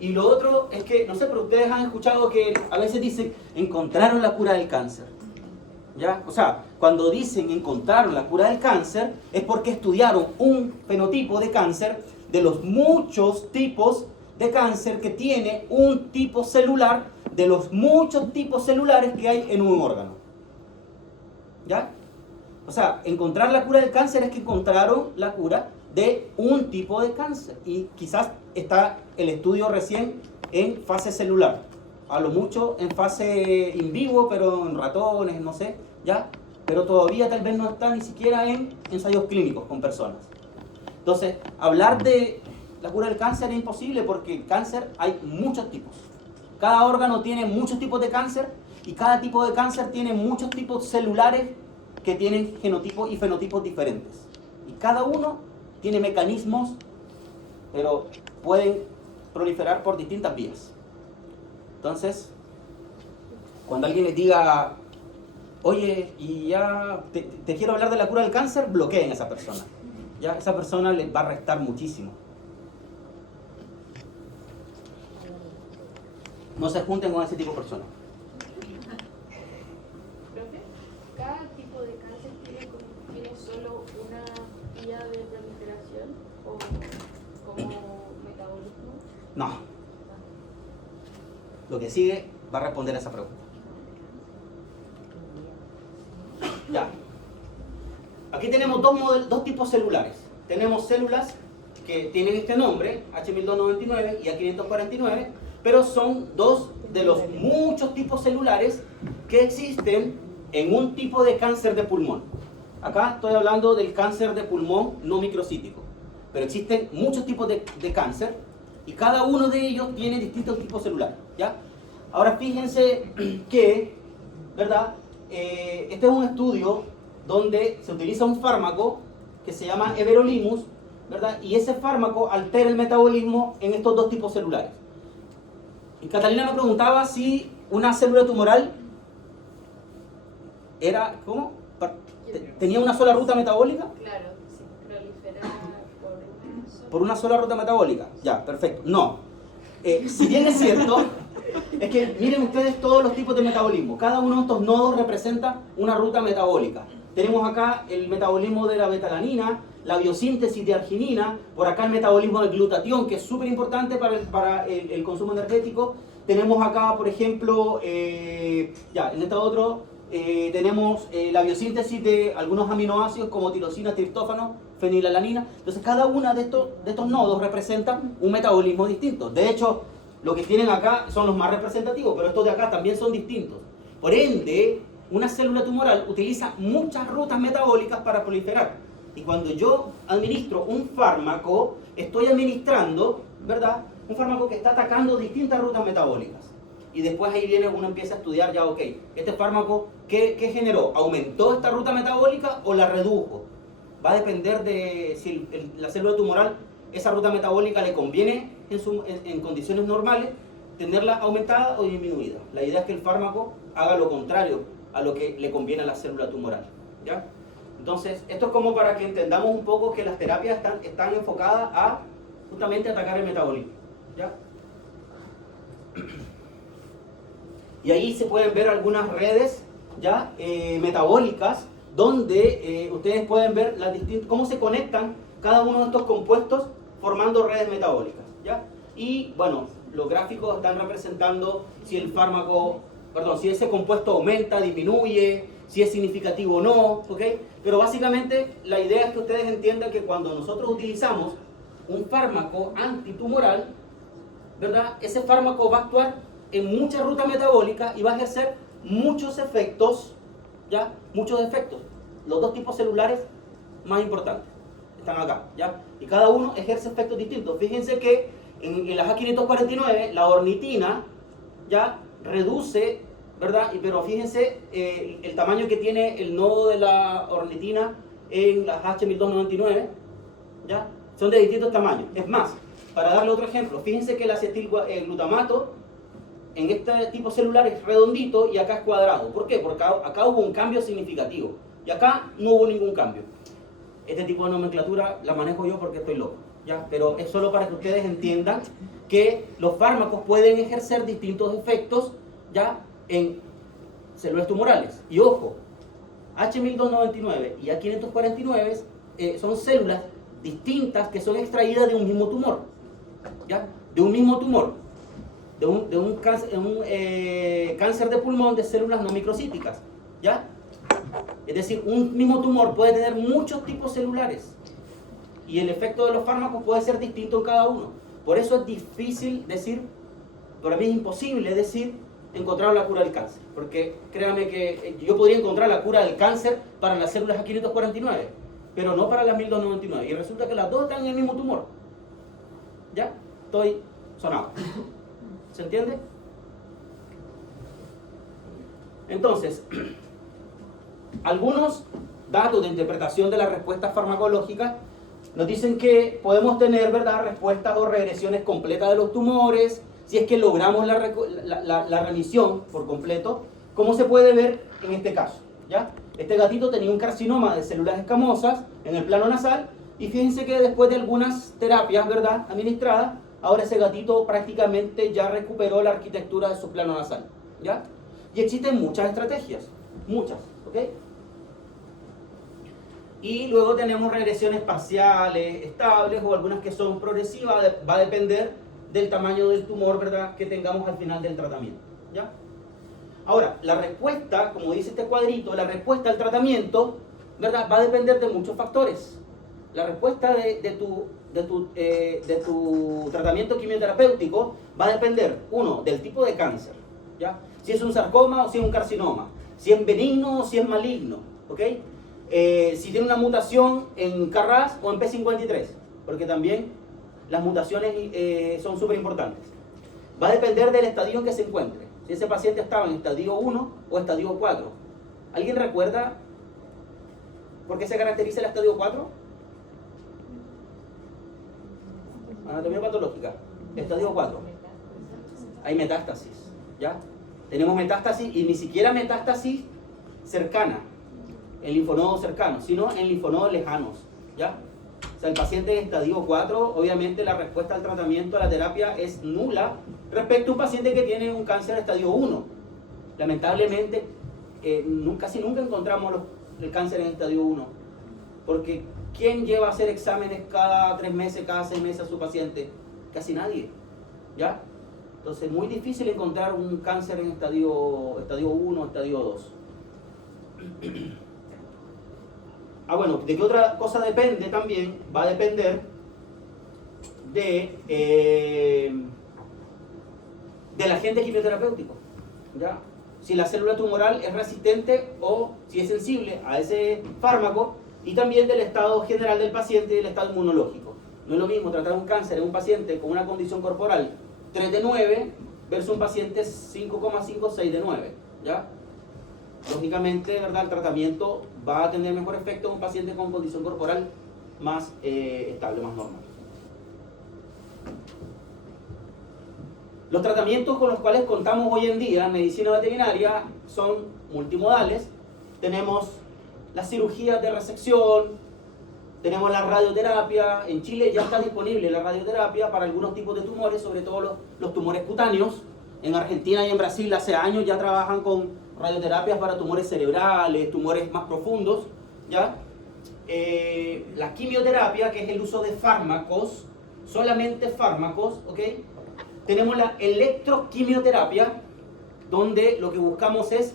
Y lo otro es que, no sé, pero ustedes han escuchado que a veces dicen, encontraron la cura del cáncer, ¿ya? O sea, cuando dicen encontraron la cura del cáncer, es porque estudiaron un fenotipo de cáncer de los muchos tipos de cáncer que tiene un tipo celular, de los muchos tipos celulares que hay en un órgano, ¿ya? O sea, encontrar la cura del cáncer es que encontraron la cura de un tipo de cáncer. Y quizás está el estudio recién en fase celular. A lo mucho en fase in vivo, pero en ratones, no sé, ¿ya? Pero todavía tal vez no está ni siquiera en ensayos clínicos con personas. Entonces, hablar de la cura del cáncer es imposible porque el cáncer hay muchos tipos. Cada órgano tiene muchos tipos de cáncer y cada tipo de cáncer tiene muchos tipos celulares que tienen genotipos y fenotipos diferentes. Y cada uno tiene mecanismos, pero pueden proliferar por distintas vías. Entonces, cuando alguien les diga, oye, y ya te quiero hablar de la cura del cáncer, bloqueen a esa persona. Ya esa persona les va a restar muchísimo. No se junten con ese tipo de personas. Profe, ¿cada tipo de cáncer tiene solo una vía de proliferación o como metabolismo? No. Lo que sigue va a responder a esa pregunta. Ya. Aquí tenemos dos tipos celulares. Tenemos células que tienen este nombre, H1299 y A549, pero son dos de los muchos tipos celulares que existen en un tipo de cáncer de pulmón. Acá estoy hablando del cáncer de pulmón no microcítico, pero existen muchos tipos de cáncer y cada uno de ellos tiene distintos tipos celulares, ¿ya? Ahora fíjense que, ¿verdad? Este es un estudio donde se utiliza un fármaco que se llama everolimus, ¿verdad? Y ese fármaco altera el metabolismo en estos dos tipos celulares. Y Catalina me preguntaba si una célula tumoral era, ¿cómo? ¿Tenía una sola ruta metabólica? Claro, sí, prolifera Por una sola ruta metabólica. Ya, perfecto. No. Si bien es cierto, es que miren ustedes todos los tipos de metabolismo. Cada uno de estos nodos representa una ruta metabólica. Tenemos acá el metabolismo de la betalanina, la biosíntesis de arginina, por acá el metabolismo del glutatión, que es súper importante para el consumo energético. Tenemos acá, por ejemplo, en este otro, tenemos la biosíntesis de algunos aminoácidos como tirosina, triptófano, fenilalanina. Entonces cada uno de estos nodos representa un metabolismo distinto. De hecho, lo que tienen acá son los más representativos, pero estos de acá también son distintos. Por ende, una célula tumoral utiliza muchas rutas metabólicas para proliferar. Y cuando yo administro un fármaco, estoy administrando, ¿verdad? Un fármaco que está atacando distintas rutas metabólicas. Y después ahí viene, uno empieza a estudiar ya, ok, este fármaco, ¿qué generó? ¿Aumentó esta ruta metabólica o la redujo? Va a depender de si la célula tumoral, esa ruta metabólica le conviene en condiciones normales, tenerla aumentada o disminuida. La idea es que el fármaco haga lo contrario a lo que le conviene a la célula tumoral, ¿ya? Entonces, esto es como para que entendamos un poco que las terapias están enfocadas a justamente atacar el metabolismo, ¿ya? Y ahí se pueden ver algunas redes, ¿ya? Metabólicas, donde ustedes pueden ver cómo se conectan cada uno de estos compuestos formando redes metabólicas, ¿ya? Y bueno, los gráficos están representando si el fármaco, si ese compuesto aumenta, disminuye, si es significativo o no, ¿ok? Pero básicamente la idea es que ustedes entiendan que cuando nosotros utilizamos un fármaco antitumoral, ¿verdad? Ese fármaco va a actuar en muchas rutas metabólicas y va a ejercer muchos efectos, ¿ya? Muchos efectos. Los dos tipos celulares más importantes están acá, ¿ya? Y cada uno ejerce efectos distintos. Fíjense que en la A549, la ornitina, ¿ya? Reduce, ¿verdad? Pero fíjense el tamaño que tiene el nodo de la ornitina en las H1299, ¿ya? Son de distintos tamaños. Es más, para darle otro ejemplo, fíjense que el acetilglutamato en este tipo celular es redondito y acá es cuadrado. ¿Por qué? Porque acá hubo un cambio significativo y acá no hubo ningún cambio. Este tipo de nomenclatura la manejo yo porque estoy loco, ¿ya? Pero es solo para que ustedes entiendan que los fármacos pueden ejercer distintos efectos, ¿ya? En células tumorales. Y ojo, H1299 y A549 son células distintas que son extraídas de un mismo tumor, ¿ya? De un mismo tumor, de un cáncer de pulmón de células no microcíticas, ¿ya? Es decir, un mismo tumor puede tener muchos tipos celulares y el efecto de los fármacos puede ser distinto en cada uno. Por eso es difícil decir, para mí es imposible decir, encontrar la cura del cáncer. Porque créanme que yo podría encontrar la cura del cáncer para las células A549, pero no para las 1299. Y resulta que las dos están en el mismo tumor. ¿Ya? Estoy sonado. ¿Se entiende? Entonces, algunos datos de interpretación de las respuestas farmacológicas nos dicen que podemos tener, ¿verdad?, respuestas o regresiones completas de los tumores, si es que logramos la remisión por completo, como se puede ver en este caso, ¿ya? Este gatito tenía un carcinoma de células escamosas en el plano nasal, y fíjense que después de algunas terapias, ¿verdad?, administradas, ahora ese gatito prácticamente ya recuperó la arquitectura de su plano nasal, ¿ya? Y existen muchas estrategias, muchas, ¿ok? Y luego tenemos regresiones parciales, estables o algunas que son progresivas, va a depender del tamaño del tumor, ¿verdad?, que tengamos al final del tratamiento, ¿ya? Ahora, la respuesta, como dice este cuadrito, la respuesta al tratamiento, ¿verdad?, va a depender de muchos factores. La respuesta de tu tratamiento quimioterapéutico va a depender, uno, del tipo de cáncer, ¿ya? Si es un sarcoma o si es un carcinoma, si es benigno o si es maligno, ¿ok? Si tiene una mutación en KRAS o en P53, porque también las mutaciones son súper importantes. Va a depender del estadio en que se encuentre, si ese paciente estaba en estadio 1 o estadio 4. ¿Alguien recuerda por qué se caracteriza el estadio 4? Anatomía patológica, estadio 4. Hay metástasis, ¿ya? Tenemos metástasis y ni siquiera metástasis cercana, en linfonodos cercanos, sino en linfonodos lejanos, ¿ya? O sea, el paciente en estadio 4, obviamente la respuesta al tratamiento, a la terapia, es nula respecto a un paciente que tiene un cáncer de estadio 1. Lamentablemente, casi nunca encontramos el cáncer en estadio 1, porque ¿quién lleva a hacer exámenes cada 3 meses, cada 6 meses a su paciente? Casi nadie, ¿ya? Entonces es muy difícil encontrar un cáncer en estadio 1 o estadio 2. Bueno, ¿de qué otra cosa depende también? Va a depender del agente quimioterapéutico, ¿ya? Si la célula tumoral es resistente o si es sensible a ese fármaco, y también del estado general del paciente y del estado inmunológico. No es lo mismo tratar un cáncer en un paciente con una condición corporal 3 de 9 versus un paciente 5,5, 6 de 9, ¿ya? Lógicamente, ¿verdad?, el tratamiento va a tener mejor efecto en un paciente con condición corporal más estable, más normal. Los tratamientos con los cuales contamos hoy en día en medicina veterinaria son multimodales. Tenemos las cirugías de resección, tenemos la radioterapia. En Chile ya está disponible la radioterapia para algunos tipos de tumores, sobre todo los tumores cutáneos. En Argentina y en Brasil hace años ya trabajan con radioterapias para tumores cerebrales, tumores más profundos, ¿ya? La quimioterapia, que es el uso de fármacos, solamente fármacos, ¿ok? Tenemos la electroquimioterapia, donde lo que buscamos es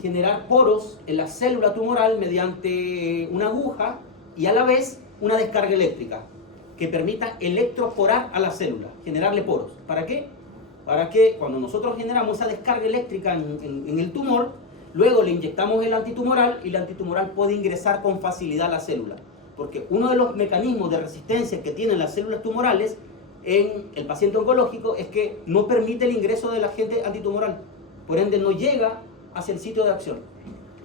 generar poros en la célula tumoral mediante una aguja y a la vez una descarga eléctrica que permita electroporar a la célula, generarle poros. ¿Para qué? Para que cuando nosotros generamos esa descarga eléctrica en el tumor, luego le inyectamos el antitumoral y el antitumoral puede ingresar con facilidad a la célula. Porque uno de los mecanismos de resistencia que tienen las células tumorales en el paciente oncológico es que no permite el ingreso del agente antitumoral. Por ende, no llega hacia el sitio de acción.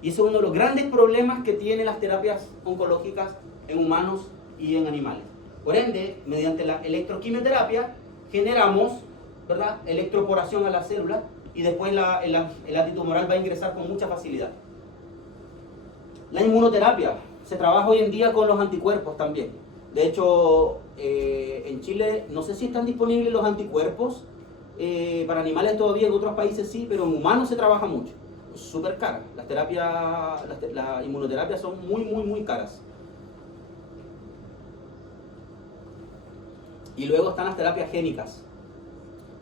Y eso es uno de los grandes problemas que tienen las terapias oncológicas en humanos y en animales. Por ende, mediante la electroquimioterapia generamos, ¿verdad?, electroporación a la célula y después el antitumoral va a ingresar con mucha facilidad. La inmunoterapia. Se trabaja hoy en día con los anticuerpos también. De hecho, en Chile no sé si están disponibles los anticuerpos. Para animales todavía, en otros países sí, pero en humanos se trabaja mucho. Súper cara. Las inmunoterapias son muy caras. Y luego están las terapias génicas,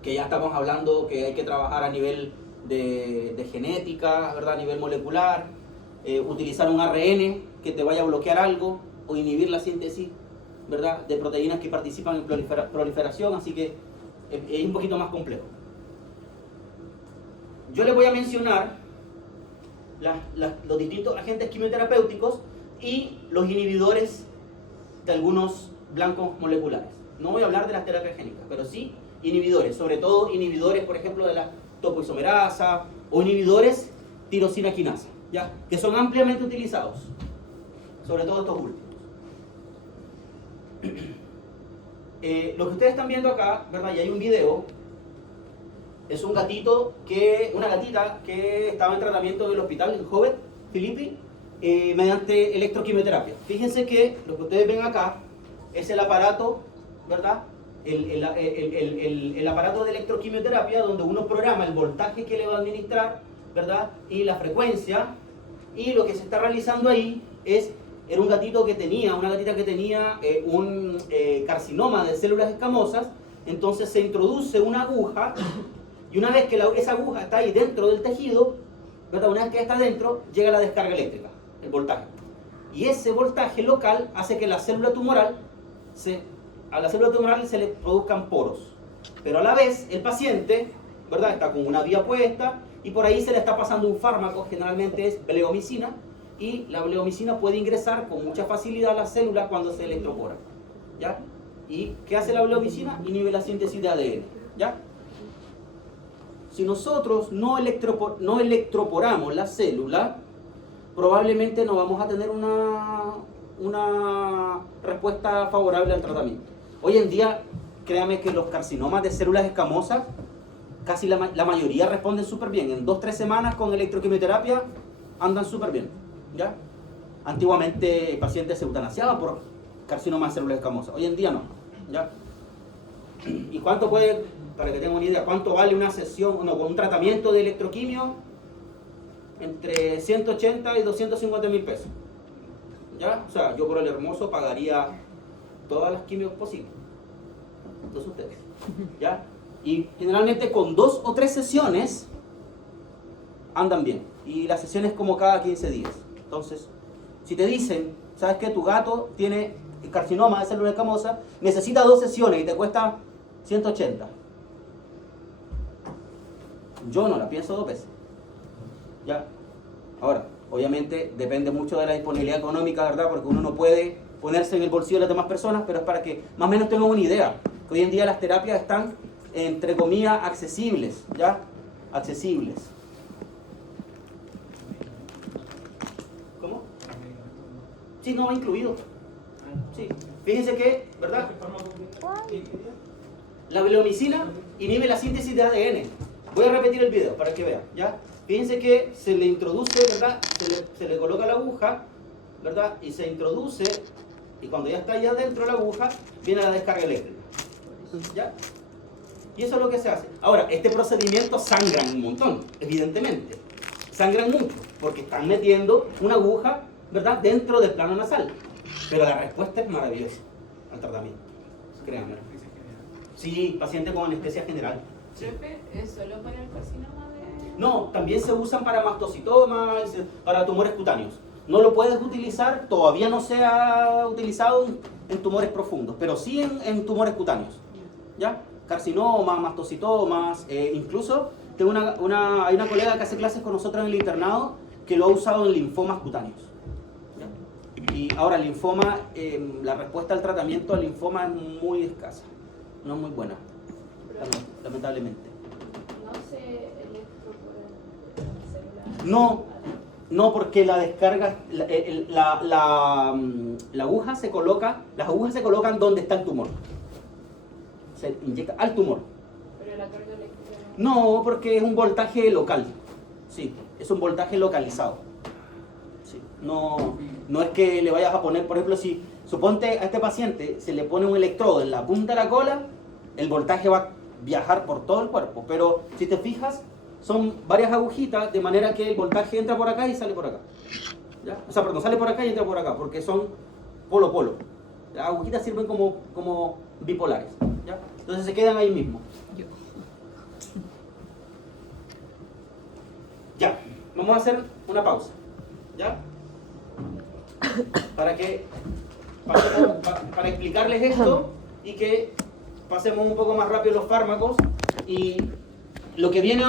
que ya estamos hablando que hay que trabajar a nivel de genética, ¿verdad?, a nivel molecular, utilizar un ARN que te vaya a bloquear algo o inhibir la síntesis, ¿verdad?, de proteínas que participan en proliferación, así que es un poquito más complejo. Yo les voy a mencionar los distintos agentes quimioterapéuticos y los inhibidores de algunos blancos moleculares. No voy a hablar de las terapias génicas, pero sí inhibidores, sobre todo inhibidores, por ejemplo, de la topoisomerasa o inhibidores tirosina quinasa. ¿ya? Que son ampliamente utilizados, sobre todo estos últimos. Lo que ustedes están viendo acá, ¿verdad? Y hay un video, es una gatita que estaba en tratamiento del hospital en Jovet, Filippi, mediante electroquimioterapia. Fíjense que lo que ustedes ven acá es el aparato, ¿verdad? El aparato de electroquimioterapia donde uno programa el voltaje que le va a administrar, ¿verdad? Y la frecuencia, y lo que se está realizando ahí era una gatita que tenía un carcinoma de células escamosas. Entonces se introduce una aguja, y una vez que esa aguja está ahí dentro del tejido, ¿verdad? Una vez que está dentro, llega la descarga eléctrica, el voltaje. Y ese voltaje local hace que a la célula tumoral se le produzcan poros. Pero a la vez, el paciente, ¿verdad? Está con una vía puesta, y por ahí se le está pasando un fármaco, generalmente es bleomicina, y la bleomicina puede ingresar con mucha facilidad a la célula cuando se electropora, ¿ya? ¿Y qué hace la bleomicina? Inhibe la síntesis de ADN, ¿ya? Si nosotros no electroporamos la célula, probablemente no vamos a tener una respuesta favorable al tratamiento. Hoy en día, créame que los carcinomas de células escamosas, casi la mayoría responden súper bien. En 2-3 semanas con electroquimioterapia andan súper bien, ¿ya? Antiguamente el paciente se eutanasiaba por carcinoma de células escamosas. Hoy en día no, ¿ya? ¿Y cuánto puede, para que tengan una idea, cuánto vale una sesión, con un tratamiento de electroquimio? Entre 180 y 250 mil pesos, ¿ya? O sea, yo por el Hermoso pagaría todas las quimios posibles. Entonces ustedes, ¿ya? Y generalmente con 2 o 3 sesiones andan bien. Y las sesiones como cada 15 días. Entonces, si te dicen, ¿sabes qué? Tu gato tiene carcinoma de célula escamosa, necesita 2 sesiones y te cuesta 180. Yo no la pienso 2 veces. ¿Ya? Ahora, obviamente depende mucho de la disponibilidad económica, ¿verdad? Porque uno no puede ponerse en el bolsillo de las demás personas, pero es para que más o menos tengan una idea. Que hoy en día las terapias están, entre comillas, accesibles, ¿ya? Accesibles. ¿Cómo? Sí, no va incluido. Sí. Fíjense que, ¿verdad? La bleomicina inhibe la síntesis de ADN. Voy a repetir el video para que vean, ¿ya? Fíjense que se le introduce, ¿verdad? Se le coloca la aguja, ¿verdad? Y se introduce, y cuando ya está allá dentro de la aguja, viene la descarga eléctrica, ¿ya? Y eso es lo que se hace. Ahora, este procedimiento sangran un montón, evidentemente. Sangran mucho, porque están metiendo una aguja, ¿verdad? Dentro del plano nasal. Pero la respuesta es maravillosa al tratamiento, créanme. Sí, paciente con anestesia general. Sí. ¿Es solo para el carcinoma de...? No, también se usan para mastocitomas, para tumores cutáneos. No lo puedes utilizar, todavía no se ha utilizado en tumores profundos, pero sí en tumores cutáneos, ¿ya? Carcinomas, mastocitomas, incluso tengo hay una colega que hace clases con nosotros en el internado que lo ha usado en linfomas cutáneos, ¿ya? Y ahora el linfoma, la respuesta al tratamiento al linfoma es muy escasa, no es muy buena, lamentablemente. ¿No se electropora la célula? No, porque la descarga, la aguja se coloca, las agujas se colocan donde está el tumor. Se inyecta al tumor. ¿Pero la carga eléctrica? No, porque es un voltaje local. Sí, es un voltaje localizado. Sí, no es que le vayas a poner, por ejemplo, si suponte a este paciente se le pone un electrodo en la punta de la cola, el voltaje va a viajar por todo el cuerpo. Pero si te fijas, son varias agujitas, de manera que el voltaje entra por acá y sale por acá, ¿ya? O sea, perdón, sale por acá y entra por acá, porque son polo-polo. Las agujitas sirven como bipolares, ¿ya? Entonces se quedan ahí mismo. Ya, vamos a hacer una pausa, ¿ya? Para explicarles esto y que pasemos un poco más rápido los fármacos y lo que viene ahora.